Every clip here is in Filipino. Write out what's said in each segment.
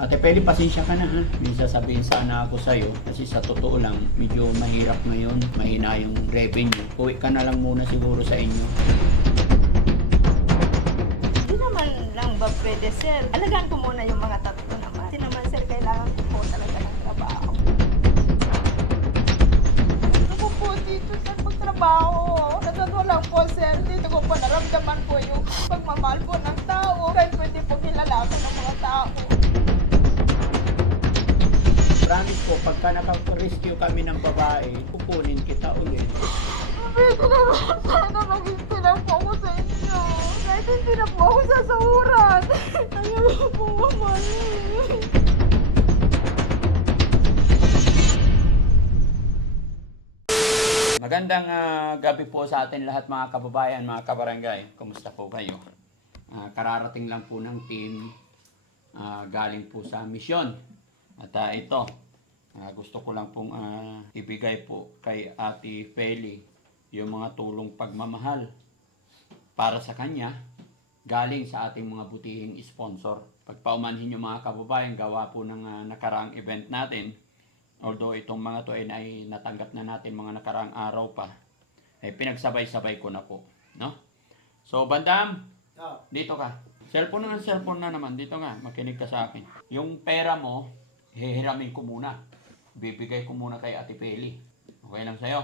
Ate Peli, pasensya ka na ha. May sasabihin sana ako sa'yo kasi sa totoo lang, medyo mahirap ngayon, mahina yung revenue. Uwi ka na lang muna siguro sa inyo. Hindi naman lang ba pwede, sir? Alagaan ko muna yung mga tatlo naman. Kasi naman, sir, kailangan ko po talaga ng trabaho. Ako po dito, sir, magtrabaho. Sa totoo lang po, sir, dito ko po naramdaman po yung pagmamahal po ng tao. Kahit pwede po kilala ko ng mga tao. Promise ko, pagka nakarescue kami ng babae, kukunin kita ulit. Pwede naman sana maging lang po ako sa inyo. Kahit hindi na po ako sasahuran. Ayaw ko po mamali. Magandang gabi po sa atin lahat mga kababayan, mga kabarangay. Kumusta po kayo? Kararating lang po ng team galing po sa misyon. At ito, gusto ko lang pong ibigay po kay Ate Feli yung mga tulong pagmamahal para sa kanya galing sa ating mga butihing sponsor. Pagpaumanhin yung mga kababayan, gawa po ng nakaraang event natin. Although itong mga to ay natanggap na natin mga nakaraang araw pa, ay pinagsabay-sabay ko na po. No? So, Bandam, dito ka. Cellphone na naman. Dito nga, makinig ka sa akin. Yung pera mo, hihiramin ko muna. Bibigay ko muna kay Ate Peli. Okay lang sa'yo?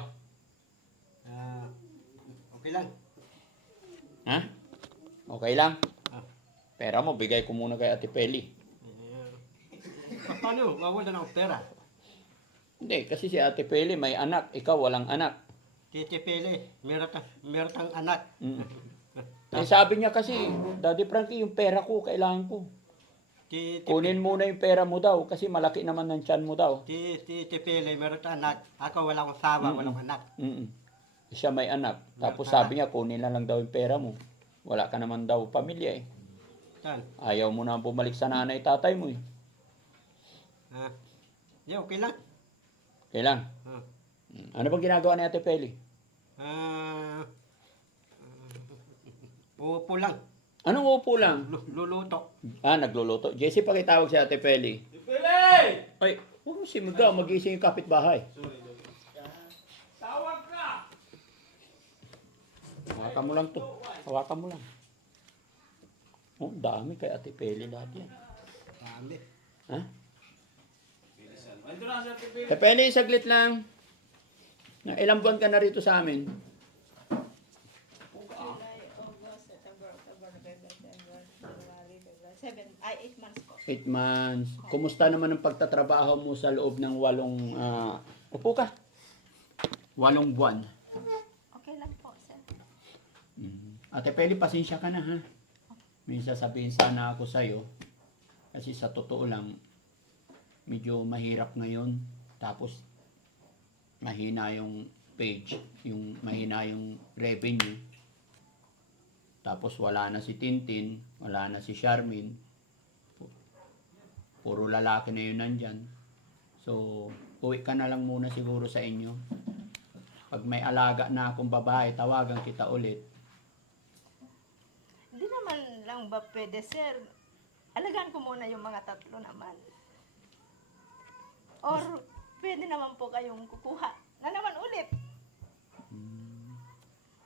Okay lang. Ha? Okay lang? Ah. Pera mo, bigay ko muna kay Ate Peli. Paano? Wawala na akong pera. Hindi, kasi si Ate Peli may anak, ikaw walang anak. Titi Pele, meron kang anak. Eh, sabi niya kasi, Daddy Frankie, yung pera ko, kailangan ko. Kunin muna yung pera mo daw, kasi malaki naman ng tiyan mo daw. Titi Pele, meron kang anak. Ako wala akong sawa, wala akong anak. Siya may anak. Tapos sabi niya, kunin na lang daw yung pera mo. Wala ka naman daw pamilya eh. Saan? Ayaw mo na bumalik sa nanay tatay mo eh. Okay lang. Okay lang. Ah. Ano bang ginagawa ni Ate Peli? Upo lang. Anong upo lang? Luluto. Nagluluto. Jesse, pakitawag si Ate Peli. Pili! Ay, huwag mo simugaw. Mag-ising yung kapitbahay. Tawag ka! Hawakan mo lang to. Hawakan mo lang. Oh, dami kay Ate Peli lahat yan. Dami. Ha? Ando na sa TV. Ate Peli, saglit lang. Ilang buwan ka na rito sa amin? July, August, September, October, November, December, January, February, 8 months po. 8 months. Kumusta naman ang pagtatrabaho mo sa loob ng 8, upo ka. 8 buwan. Okay lang po, sir. Ate Peli, pasensya ka na ha. May sasabihin sana ako sa'yo. Kasi sa totoo lang, medyo mahirap ngayon. Tapos, mahina yung page, mahina yung revenue. Tapos wala na si Tintin, wala na si Charmin. Puro lalaki na yun nandyan. So, uwi ka na lang muna siguro sa inyo. Pag may alaga na akong babae, tawagan kita ulit. Hindi naman lang ba pwede, sir? Alagaan ko muna yung mga tatlo naman. Or pwede naman po kayong kukuha na naman ulit.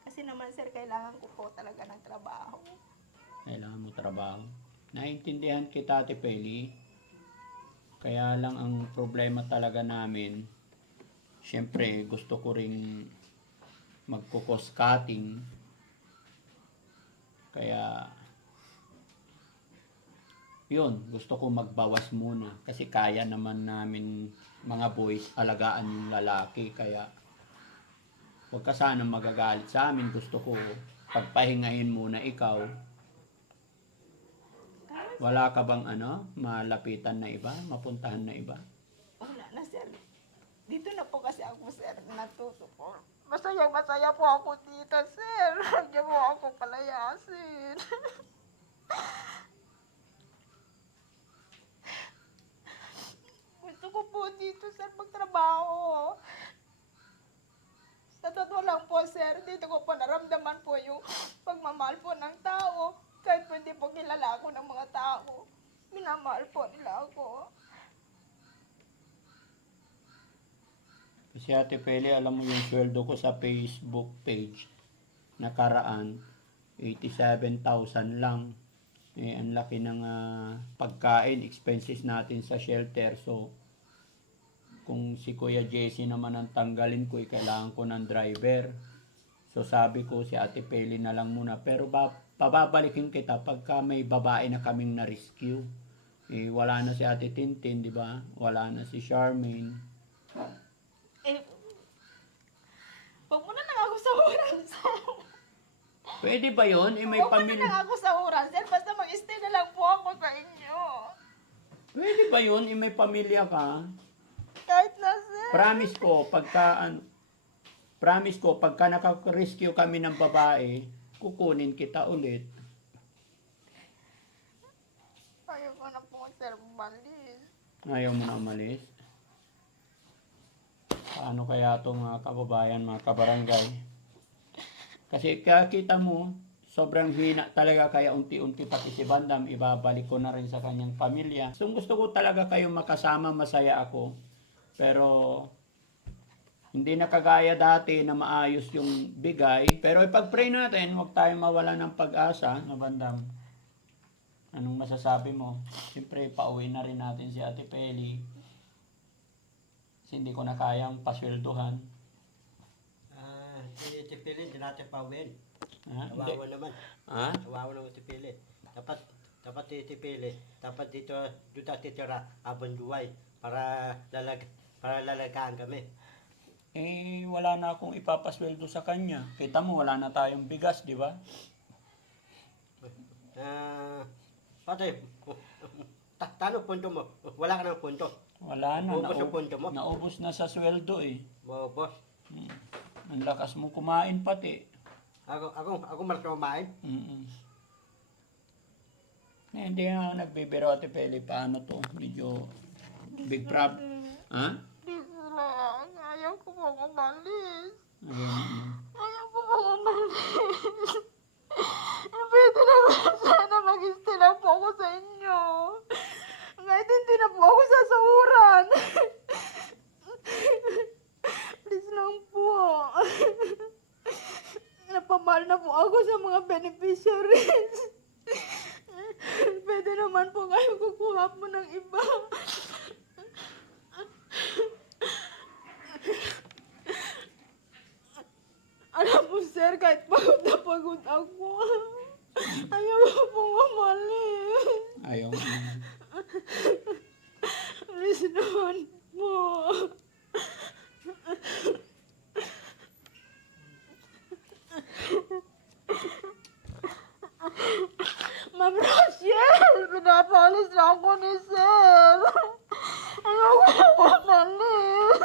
Kasi naman, sir, kailangan ko po talaga ng trabaho. Kailangan mo trabaho. Naintindihan kita, Ate Peli. Kaya lang ang problema talaga namin, syempre gusto ko ring magko-cost cutting. Kaya yun, gusto ko magbawas muna kasi kaya naman namin mga boys alagaan yung lalaki, kaya huwag ka sana magagalit sa amin. Gusto ko pagpahingahin muna ikaw. Wala ka bang malapitan na iba, mapuntahan na iba? Wala na, sir. Dito na po kasi ako, sir, natuto po. Masaya po ako dito, sir. Huwag niyo po ako palayasin. Gusto ko po dito, sir, magtrabaho. Sa totoo lang po, sir, dito ko po naramdaman po yung pagmamahal po ng tao. Kahit pwede po kilala ako ng mga tao. minamahal po nila ako. Kasi Ate Peli, alam mo yung sweldo ko sa Facebook page nakaraan, 87,000 lang. Eh, ang laki ng pagkain, expenses natin sa shelter. So, kung si Kuya Jesse naman ang tanggalin ko, kailangan ko ng driver. So, sabi ko si Ate Peli na lang muna. Pero pababalikin kita pagka may babae na kaming na-rescue. Eh, wala na si Ate Tintin, di ba? Wala na si Charmaine. Eh, huwag mo na lang ako sa oras. Pwede ba yun? Eh, may Huwag mo na pamilya. lang ako sa oras. Basta mag-stay na lang po ako sa inyo. Pwede ba yun? Eh, may pamilya ka. Kahit na, sir. Promise ko, pagka naka-rescue kami ng babae, kukunin kita ulit. Ayaw ko na po, sir, balis. Ayaw mo na umalis? Paano kaya ito mga kababayan, mga kabarangay? Kasi kita mo, sobrang hina talaga, kaya unti-unti pati si Bandam, ibabalik ko na rin sa kanyang pamilya. So gusto ko talaga kayong makasama, masaya ako. Pero hindi na kagaya dati na maayos yung bigay. Pero ipag-pray natin, huwag tayong mawala ng pag-asa, na Bandam. Anong masasabi mo? Siyempre, pauwi na rin natin si Ate Peli. Kasi hindi ko na kayang paswelduhan. Si Tipili, hindi natin pawin. Ha? Hindi. Kawawa naman. Ha? Kawawa naman Tipili. Dapat Tipili. Dapat dito titira abang duway para lalagaan kami. Eh, wala na akong ipapasweldo sa kanya. Kita mo, wala na tayong bigas, di ba? Patay, tano punto mo? Wala ka ng punto. Wala na. Naubos yung punto mo? Naubos na sa sweldo eh. Boss, Ang lakas mo kumain pati. ako malas na kumain. Eh, hindi nga ako nagbibiro, Ate Peli. Paano to? Medyo big problem. Ha? Please lang. Ayaw ko po umalis. Ayun. Ayaw ko po umalis. Pwede na ba sana mag-stay lang po ako sa inyo? Kahit hindi na po ako sasahuran. Please lang po. Napamahal na po ako sa mga beneficiaries. Pwede naman po kayo kukuha po ng iba. Alam mo, sir, kahit pagod na pagod ako, ayaw ko pong umalis. Ayaw mo. Please naman po. Ma'am Rochelle, pinapalis na ako ni sir. Ayaw ko pong umalis.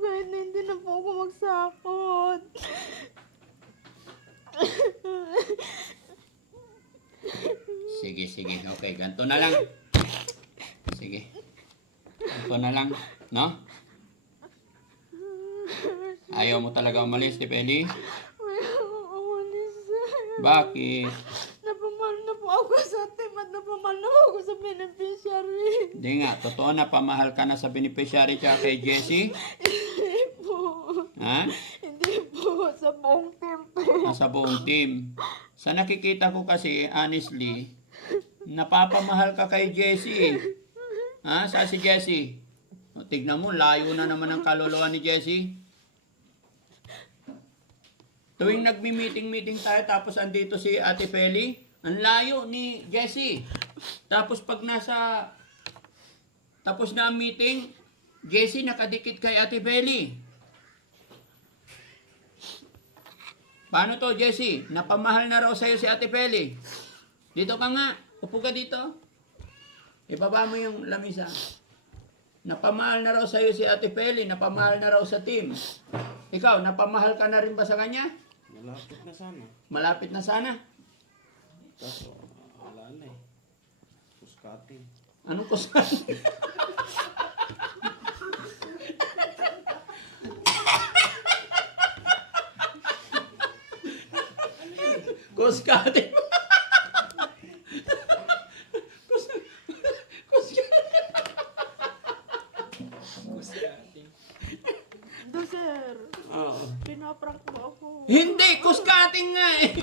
Kahit na hindi na po ako magsakot. Sige. Okay, ganito na lang. Sige. Ganito na lang. No? Ayaw mo talaga umalis, Ate Peli? Ayaw ko umalis, sir. Bakit? Napamahal na po ako sa team at napamahal na po ako sa beneficiary. Hindi nga, totoo na pamahal ka na sa beneficiary tsaka kay Jessie? Hindi po. Ha? Hindi po. Sa buong team po. Sa buong team. Sa nakikita ko kasi, honestly, napapamahal ka kay Jessie. Ha? Sa si Jessie? O, tignan mo, layo na naman ang kaluluwa ni Jessie. Tuwing nagmi-meeting tayo, tapos andito si Ate Peli, ang layo ni Jessie. Tapos pag tapos na ang meeting, Jessie nakadikit kay Ate Peli. Paano to, Jessie? Napamahal na raw sa'yo si Ate Peli. Dito ka nga. Upo ka dito. Ibaba mo yung lamisa. Napamahal na raw sa'yo si Ate Peli. Napamahal na raw sa team. Ikaw, napamahal ka na rin ba sa kanya? Malapit na sana. Malapit na sana. Kaso, wala na eh. Puskating. Anong kusan? Kuskatin. Do, sir. Oo. Pinaprank mo ako. Hindi, kuskating nga eh.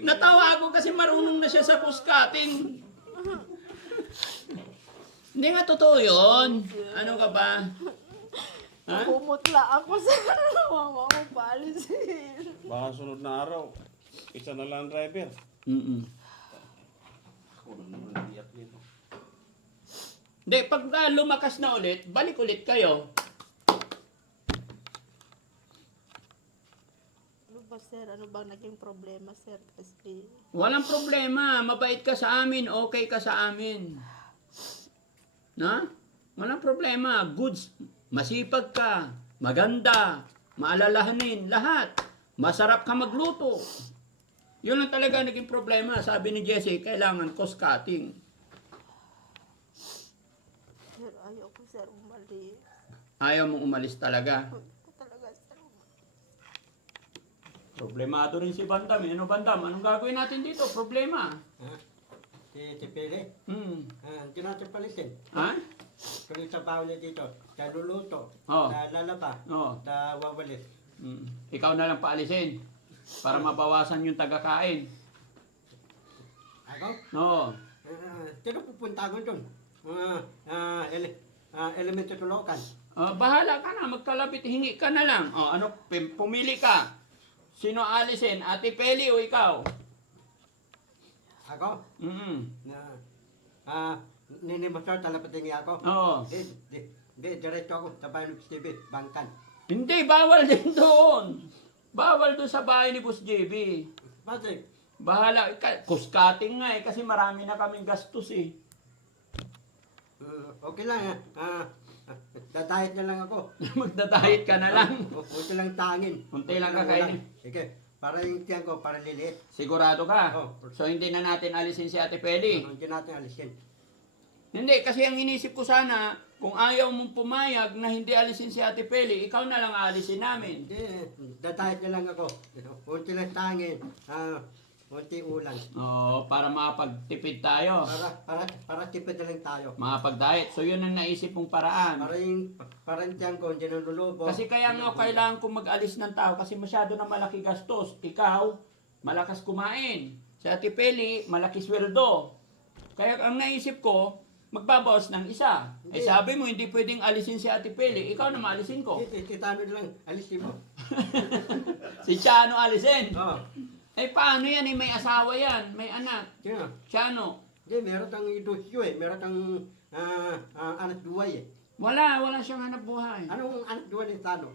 Natawa ako kasi marunong na siya sa kuskating. Hindi nga totoo yun. Ano ka ba? Ha? Pumutla ako, sir. Mama ko paalisin. Baka sunod na araw, isa na lang ang driver. Mm-mm. Ako na naman iyak dito. Hindi, pag lumakas na ulit, balik ulit kayo. Ano ba, sir? Ano bang naging problema, sir? Kasi Walang problema. Mabait ka sa amin. Okay ka sa amin. Na? Walang problema. Goods. Masipag ka. Maganda. Maalalahanin. Lahat. Masarap ka magluto. Yun lang talaga naging problema. Sabi ni Jessie, kailangan cost cutting. sir, ayaw ko, sir, umalis. Ayaw mong umalis talaga. Ayaw talaga, sir. Problemado rin si Bandam. Ano Bandam? Anong gagawin natin dito? Problema. Ha? Si Pele, hindi natin palitin. Ha? Kung sa baho niya dito, sa luluto, Oh. sa lalaba, Oo. sa wawalis. Ikaw na lang paalisin. Para mabawasan yung tagakain. Ako? Oo. Sino pupunta ko dun? Elemental Tulokan. Bahala ka na, magkalapit, hingi ka na lang. Ano, pumili ka. Sino alisin? Ate Peli o ikaw? Ako? Mm. Ninimasor, talapating ako. Oo. Diretso ako sa bahay ni Stevie, Bangkan. Hindi, bawal din doon. Bawal doon sa bahay ni Boss JB. Bakit? Bahala, kuskating nga eh, kasi marami na kaming gastos eh. Okay lang, dadayat na lang ako. Magdadayet ka na lang. Kunti lang tangin. Kunti lang kakainin. Sige, para yung tiyan ko, para liliit. Sigurado ka? Oo. So hindi na natin alisin si Ate Peli. Hindi natin alisin. Hindi, kasi ang inisip ko sana, kung ayaw mong pumayag na hindi alisin si Ate Peli, ikaw na lang alisin namin. Hindi, dadayat na lang ako. Kunti lang tangin. Kunti ulan. Oo, para makapagtipid tayo. Para tipid na lang tayo. Makapag-diet. So yun ang naisip mong paraan. Para yung tiyan ko, hindi nalulubo. Kasi kaya nga kailangan kong mag-alis ng tao kasi masyado na malaki gastos. Ikaw, malakas kumain. Si Ate Peli, malaki sweldo. Kaya ang naisip ko, magbabawas ng isa. Eh sabi mo, hindi pwedeng alisin si Ate Peli. Ikaw na maalisin ko. Titano na lang, alisin mo. Si Chano alisin. Oo. Eh paano yan? Eh, may asawa yan. May anak. Sino? Chano. Hindi, meron tang idosyo eh. Meron tang anak duway eh. Wala siyang hanap buhay. Anong anak duway ni Tano?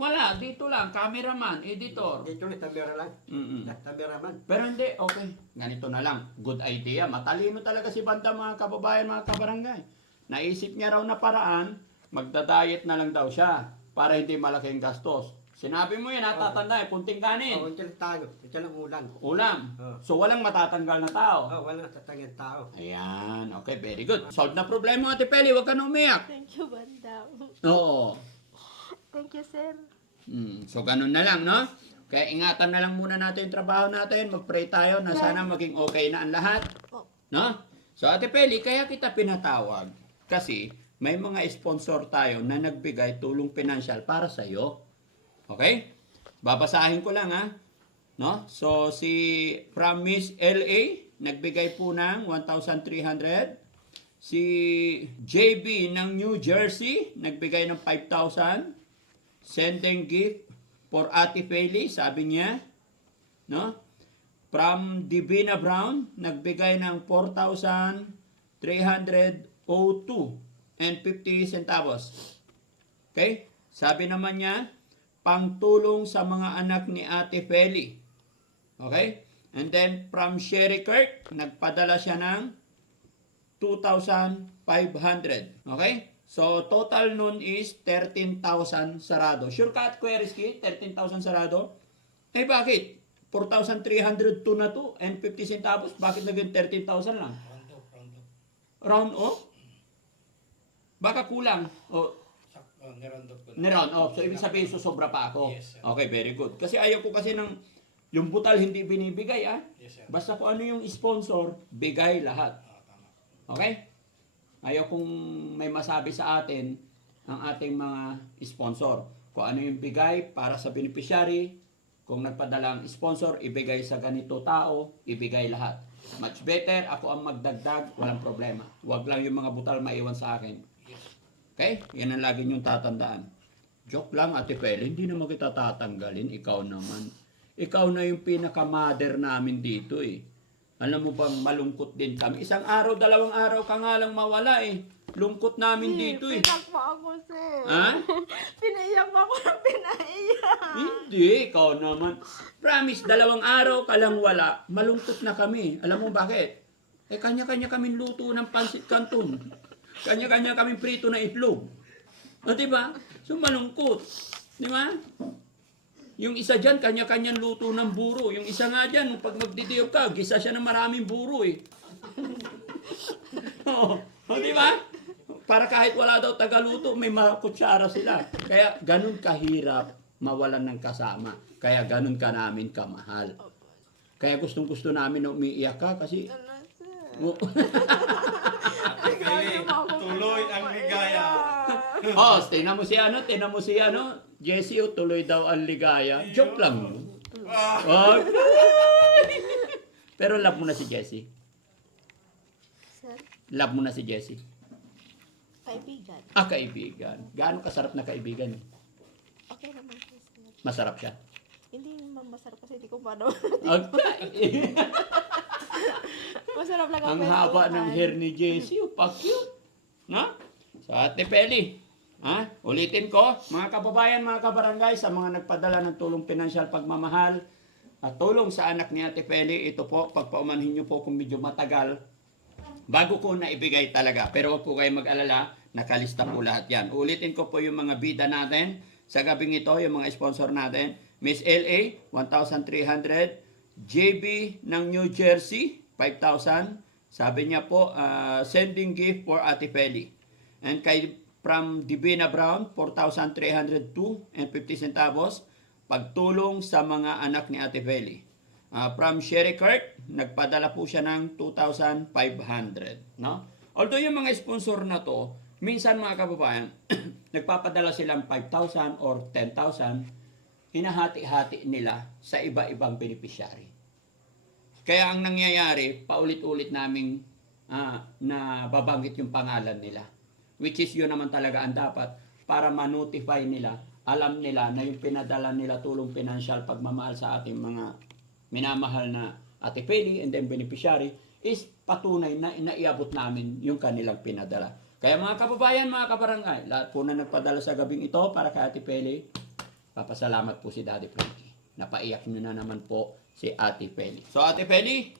Wala, dito lang. Cameraman, editor. Dito ni Tambera lang. Mm-mm. Tamberaman. Pero hindi, okay. Ganito na lang. Good idea. Matalino talaga si Banda, mga kababayan, mga kabarangay. Naisip niya raw na paraan, magda-diet na lang daw siya para hindi malaking gastos. Sinabi mo yan, natatanda, kunting kanin. Kunti lang tayo. Kunti lang ulan. Ulam. Oh. So walang matatanggal na tao. Walang tatangin tao. Ayan, okay, very good. Solve na problema, Ate Peli, huwag ka na umiyak. Thank you, Bandam. Oo. Thank you, sir. So ganun na lang, no? Kaya ingatan na lang muna natin yung trabaho natin. Mag-pray tayo na sana maging okay na ang lahat. Oh. No? So Ate Peli, kaya kita pinatawag. Kasi may mga sponsor tayo na nagbigay tulong pinansyal para sa iyo. Okay? Babasahin ko lang ha. No? So si from Miss LA nagbigay po ng 1,300. Si JB ng New Jersey nagbigay ng 5,000. Sending gift for Ate Peli, sabi niya. No? From Divina Brown, nagbigay ng 4,302 and 50 centavos. Okay? Sabi naman niya, pangtulong sa mga anak ni Ate Peli. Okay? And then, from Sherry Kirk, nagpadala siya ng 2,500. Okay? So, total nun is 13,000 sarado. Sure ka at Kuya Rizky? 13,000 sarado? Eh, bakit? 4,302 na to and 50 centavos. Bakit naging 13,000 lang? Round off? Baka kulang. O, Niround off ko. ni-round off. So, ibig sabihin, susobra pa ako. Yes, sir. Okay, very good. Kasi ayaw ko kasi ng Yung butal hindi binibigay, ah. Yes, sir. Basta kung ano yung sponsor, bigay lahat. Tama. Okay? Ayaw kung may masabi sa atin ang ating mga sponsor. Kung ano yung bigay para sa beneficiary, kung nagpadala ang sponsor, ibigay sa ganito tao, ibigay lahat. Much better, ako ang magdagdag, walang problema. Huwag lang yung mga butal maiwan sa akin. Okay? Yan ang lagi niyong tatandaan. Joke lang, Ate Pel, hindi naman kita tatanggalin, ikaw naman. Ikaw na yung pinaka-mother namin dito eh. Alam mo bang malungkot din kami. Isang araw, 2 araw ka nga lang mawala eh. Lungkot namin dito eh. Pinaiyak mo ako, sir. Ha? Pinaiyak mo ako ng pinaiyak. Hindi, ikaw naman. Promise, 2 araw ka lang wala. Malungkot na kami. Alam mo bakit? Eh, kanya-kanya kaming luto ng pansit canton. Kanya-kanya kaming prito na itlog. O, diba? So, malungkot. Di ba? Yung isa dyan, kanya-kanyang luto ng buro. Yung isa nga dyan, pag magdidiyog ka, gisa siya ng maraming buro eh. O, di ba? Para kahit wala daw tagaluto, may makutsara sila. Kaya ganun kahirap mawalan ng kasama. Kaya ganun ka namin kamahal. Kaya gustong-gusto namin na umiiyak ka kasi... Ano, sir? Oh, Pili, tuloy ang ligaya. oh, tingnan mo si Jessie, oh, tuloy daw ang ligaya. Joke lang yun. Oh. Pero love mo na si Jessie. Sir, Love mo na si Jessie. kaibigan. Ah, kaibigan. Gaano kasarap na kaibigan? Okay naman po, sir. Masarap siya. Hindi naman masarap kasi hindi ko paano. Okay. Masarap lang Ang haba ng hair ni Jessie, oh, pa-cute. Na? So, Ate Peli, ha? Ulitin ko, mga kababayan, mga kabarangay, sa mga nagpadala ng tulong pinansyal pagmamahal at tulong sa anak ni Ate Peli, ito po, pagpaumanhin niyo po kung medyo matagal, bago ko na ibigay talaga. Pero huwag po kayo mag-alala, nakalista po lahat yan. Ulitin ko po yung mga bida natin. Sa gabing ito, yung mga sponsor natin. Miss LA, 1,300. JB ng New Jersey, 5,000. Sabi niya po, sending gift for Ate Peli. And kay from Divina Brown, 4,302 and 50 centavos. Pagtulong sa mga anak ni Ate Peli. From Sherry Kirk, nagpadala po siya ng 2,500. No? Although yung mga sponsor na to, minsan mga kababayan, nagpapadala silang 5,000 or 10,000, hinahati-hati nila sa iba-ibang beneficiary. Kaya ang nangyayari, paulit-ulit naming na babanggit yung pangalan nila. Which is yun naman talaga ang dapat para ma-notify nila, alam nila na yung pinadala nila tulong pinansyal pagmamahal sa ating mga minamahal na Ate Peli and then beneficiary is patunay na inaiabot namin yung kanilang pinadala. Kaya mga kababayan, mga kabarangay, lahat po na nagpadala sa gabing ito para kay Ate Peli, papasalamat po si Daddy Frankie. Napaiyak nyo na naman po si Ate Peli. So Ate Peli,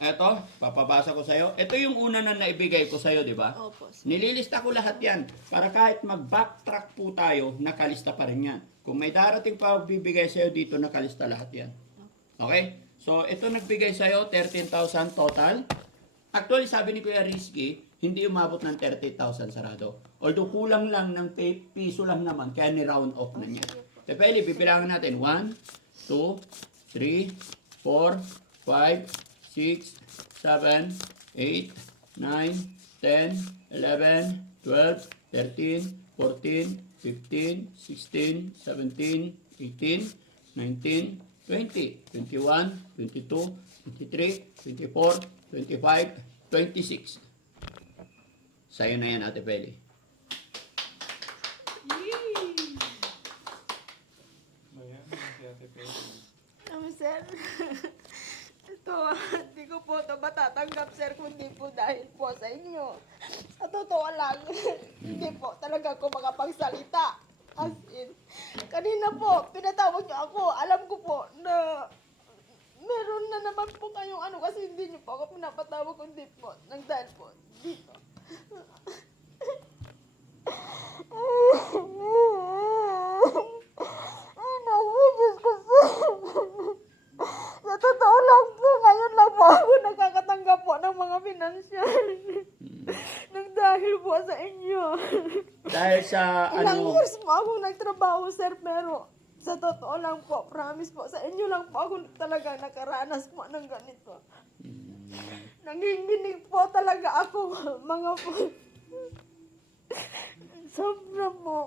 eto, papabasa ko sa'yo. Ito yung una na naibigay ko sa'yo, di ba? Opo, sir. Nililista ko lahat yan para kahit mag-backtrack po tayo, nakalista pa rin yan. Kung may darating pa bibigay sa'yo dito, nakalista lahat yan. Okay? So, ito nagbigay sa'yo, 13,000 total. Actually, sabi ni Kuya Rizky, hindi umabot ng 30,000 sarado. Although, kulang lang ng piso lang naman, kaya ni-round off na niya. Tepeli, bibilangan natin. 1, 2, 3, 4, 5, 6, 7, 8, 9, 10, 11, 12, 13, 14, 15, 16, 17, 18, 19, 20, 21, 22, 23, 24, 25, 26. Sa'yo na yan, Ate Peli. Ayan, si Ate Peli. Sir, ito, hindi ko po ito matatanggap, sir, kundi po dahil po sa inyo. Sa totoo lang, hindi po talaga ako makapagsalita. As in, kanina po, pinatawag niyo ako. Alam ko po na meron na naman po kayong ano kasi hindi niyo po ako pinapatawag kundi po nang dahil po dito. Ay, naku, Diyos ko, sir. Sa totoo lang po, ngayon lang po ako nakakatanggap po ng mga financial. Nang dahil po sa inyo. Dahil sa Ilang ano, years po ako nagtrabaho, sir, pero Sa totoo lang po, promise po, sa inyo lang po ako talaga nakaranas po ng ganito. Nanginginig po talaga ako, mga po. Sobra po.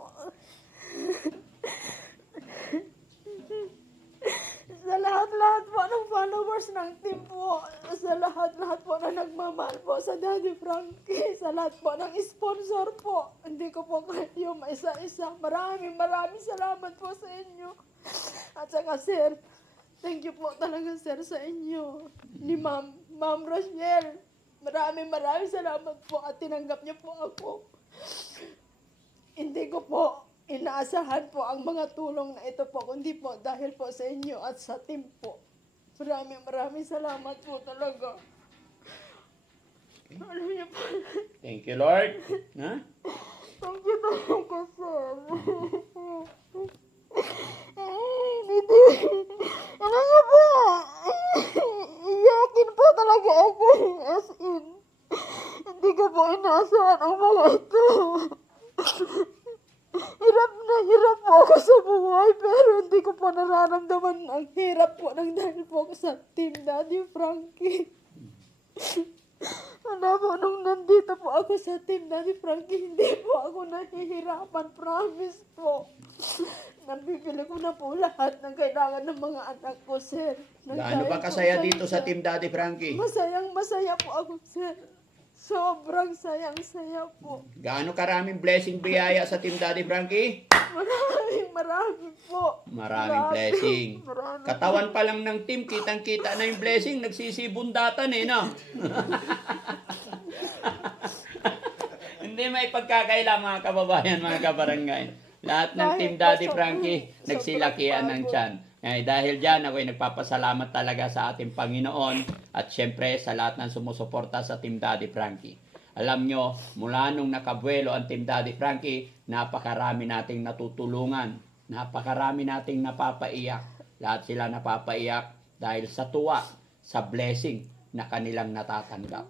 Sa lahat-lahat po ng followers ng team po, sa lahat-lahat po na nagmamahal po sa Daddy Frankie, sa lahat po ng sponsor po, hindi ko po kayo maisa-isa. Maraming salamat po sa inyo. At saka sir, thank you po talaga sir sa inyo. Ni Ma'am Rochelle, maraming salamat po at tinanggap niyo po ako. Hindi ko po inaasahan po ang mga tulong na ito po, kundi po dahil po sa inyo at sa team po. Maraming salamat po talaga. Alam niyo po, Thank you, Lord. Ha? thank you talaga, sir. Alam niyo po, iyakin po talaga ako, as in. Hindi ko po inaasahan ang mga ito. Hirap po ako sa buhay, pero hindi ko po nararamdaman ang hirap po ng dahil po ako sa Team Daddy Frankie. Wala po, nung nandito po ako sa Team Daddy Frankie, hindi po ako nahihirapan, promise po. Nabibili ko na po lahat ng kailangan ng mga anak ko, sir. Gaano ba kasaya dito sa Team Daddy Frankie? Masaya po ako, sir. Sobrang sayang-saya po. Gaano karaming blessing biyaya sa Team Daddy Frankie? Marami po. Maraming blessing. Marami. Katawan pa lang ng team, kitang-kita na yung blessing, nagsisibundatan eh, no? Hindi may pagkakaila mga kababayan, mga kabarangay. Lahat ng Dahil Team po Daddy sobrang- Frankie, sobrang nagsilakihan ng pagod. tiyan. Dahil dyan, ako'y nagpapasalamat talaga sa ating Panginoon at syempre sa lahat ng sumusuporta sa Team Daddy Frankie. Alam nyo, mula nung nakabuelo ang Team Daddy Frankie, napakarami nating natutulungan. Napakarami nating napapaiyak. Lahat sila napapaiyak dahil sa tuwa, sa blessing na kanilang natatanggap.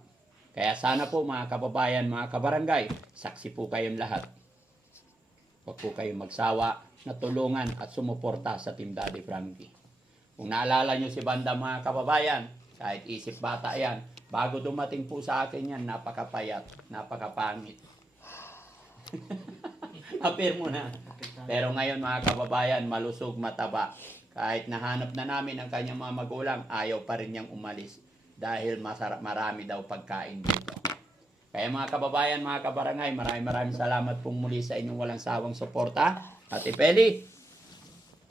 Kaya sana po mga kababayan, mga kabarangay, saksi po kayong lahat. Huwag po kayong magsawa na tulungan at sumuporta sa Team Daddy Frankie. Kung naalala nyo si Banda mga kababayan, kahit isip bata yan, bago dumating po sa akin yan, napakapayat, napakapangit. Apir mo na. Pero ngayon mga kababayan, malusog, mataba. Kahit nahanap na namin ang kanyang mga magulang, ayaw pa rin niyang umalis. Dahil marami daw pagkain dito. Kaya mga kababayan, mga kabarangay, maraming salamat pong muli sa inyong walang sawang suporta. Ate Peli,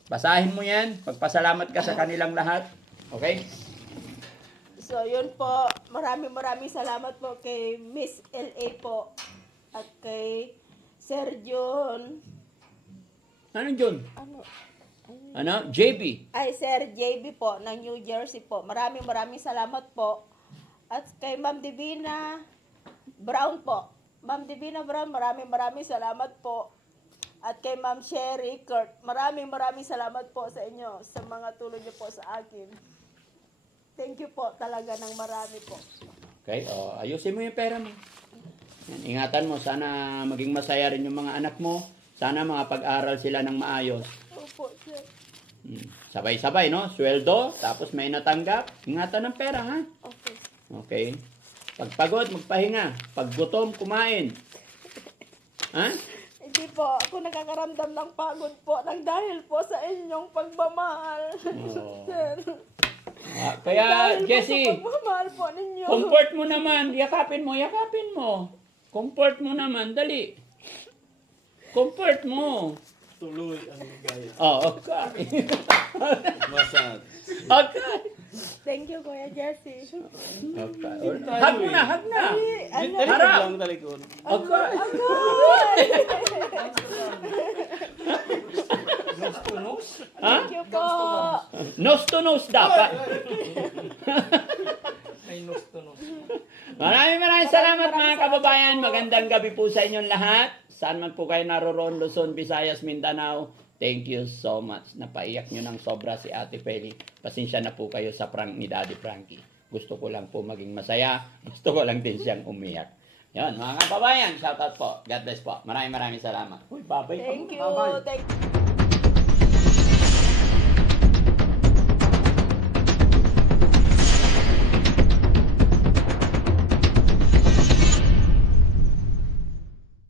basahin mo yan. Pagpasalamat ka sa kanilang lahat. Okay? So, yun po. Maraming salamat po kay Miss LA po. At kay Sir John. Ano John? Ano? Ano? JB. Ay, Sir JB po, ng New Jersey po. Maraming salamat po. At kay Ma'am Divina Brown po. Ma'am Divina Brown, maraming salamat po. At kay Ma'am Sherry Kurt, maraming salamat po sa inyo sa mga tulong niyo po sa akin. Thank you po talaga ng marami po. Okay, ayusin mo yung pera mo. Yan, ingatan mo, sana maging masaya rin yung mga anak mo. Sana makapag-aral sila ng maayos. Opo, sir. Sabay-sabay, no? Sweldo, tapos may natanggap. Ingatan ng pera, ha? Okay. Okay. Pag pagod, magpahinga. Pag gutom, kumain. Ha? Hindi po, ako nakakaramdam ng pagod po nang dahil po sa inyong pagmamahal. Oo. Sir. Kaya, Dahil Jessie, po sa pagmamahal po ninyo. comfort mo naman. Yakapin mo. Comfort mo naman. Dali. Comfort mo. Tuloy ang ligaya. Okay. Masad. Okay. Thank you, Kuya Jessie. Okay. Hug mo na, hug na. Ano? Harap. Lang talikod. Okay. Ha? Thank you po. Nose to nose dapat. Ay, nose to nose. Maraming salamat mga kababayan. Magandang gabi po sa inyong lahat. Saan man po kayo naroroon, Luzon, Visayas, Mindanao. Thank you so much. Napaiyak nyo ng sobra si Ate Peli. Pasensya na po kayo sa prank ni Daddy Frankie. Gusto ko lang po maging masaya. Gusto ko lang din siyang umiyak. Yan, mga kababayan, shoutout po. God bless po. Maraming salamat. Uy, babay pa Thank muna, you. babay. Thank